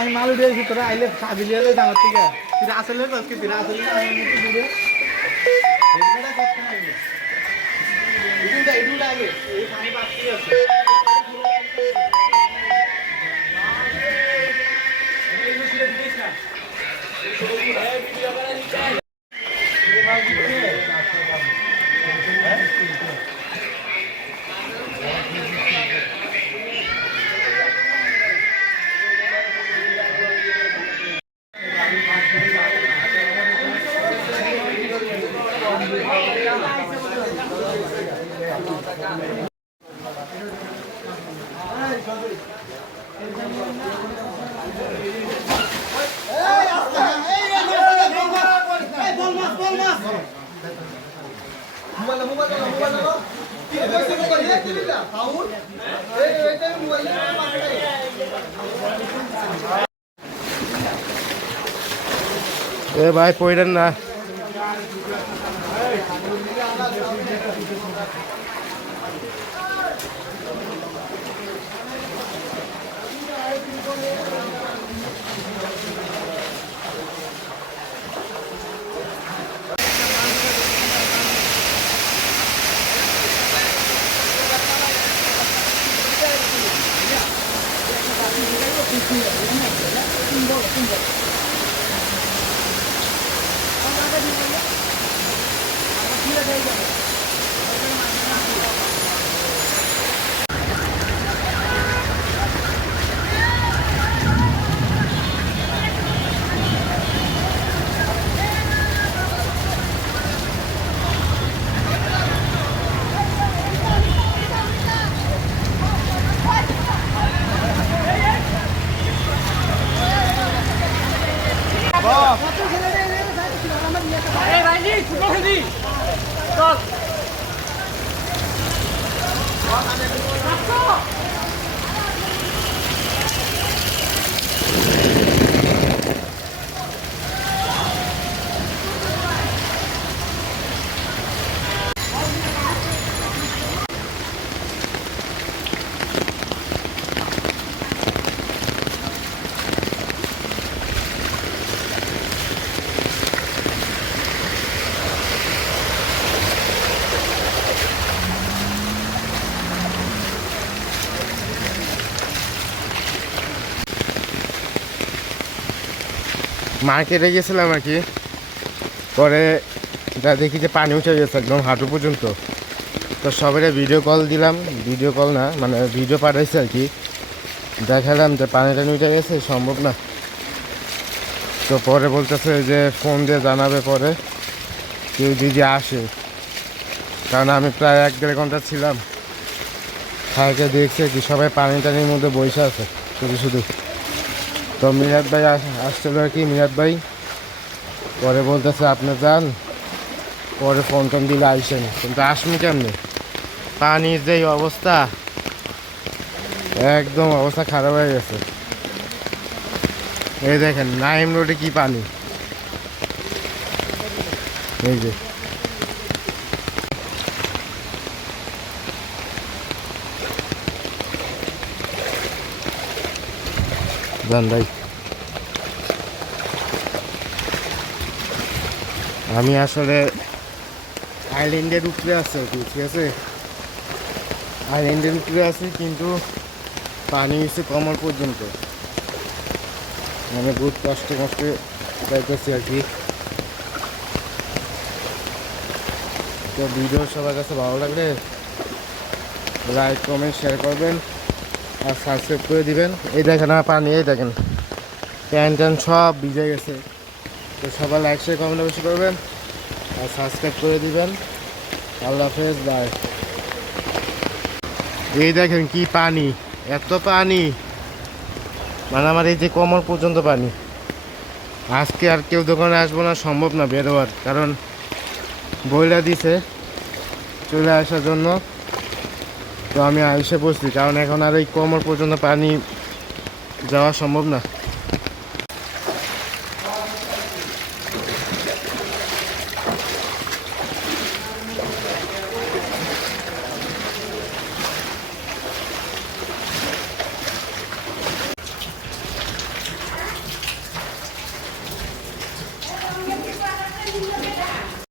আমি মাল উঠে ভিতরে আইলে সাজিয়ে দাম ঠিক আছে আসলে আগে এ ভাই পড়েন না মার্কেটে গেছিলাম আর কি, পরে যা দেখি যে পানি উঠে গেছে একদম হাঁটু পর্যন্ত। তো সবাই ভিডিও কল দিলাম, ভিডিও কল না মানে ভিডিও পাঠাইছে আর কি, দেখালাম যে পানি টানি উঠে গেছে সম্ভব না। তো পরে বলতেছে যে ফোন দিয়ে জানাবে পরে কেউ যদি আসে, কারণ আমি প্রায় 1-1.5 ঘন্টা ছিলাম। খাইকে দেখছে কি সবাই পানি টানির মধ্যে বসে আছে শুধু শুধু। তো মিরাদ ভাই আসছিল আর কি, মিরাদ ভাই পরে বলতেছে আপনি যান, পরে ফোন টোন দিলে আইসেন, কিন্তু আসমি কেমনি? পানির যেই অবস্থা, একদম অবস্থা খারাপ হয়ে গেছে। এই দেখেন নাইম রোডে কি পানি, এই যে যান ভাই। আমি আসলে আইল্যান্ডের উপরে আছি আর কি, ঠিক আছে, আইল্যান্ডের উপরে আছি, কিন্তু পানি হচ্ছে কমর পর্যন্ত, মানে বহুত কষ্টে কষ্টে যাইতেছি আর কি। তো ভিডিও সবার কাছে ভালো লাগলে লাইক কমেন্ট শেয়ার করবেন আর সাবস্ক্রাইব করে দিবেন। এই দেখেন আমার পানি, এই দেখেন প্যান্ট ট্যান্ট সব ভিজে গেছে। তো সবাই লাইক শেয়ার কমেন্ট বেশি করবেন আর সাবস্ক্রাইব করে দিবেন। আল্লাহ হাফেজ, বাই। এই দেখেন কি পানি, এত পানি, মানে আমার এই যে কোমর পর্যন্ত পানি। আজকে আর কেউ দোকানে আসবো না, সম্ভব না বেরোয়ার, কারণ বইলা দিছে চলে আসার জন্য। তো আমি এসে বসছি, কারণ এখন আর এই কোমর পর্যন্ত পানি যাওয়া সম্ভব না।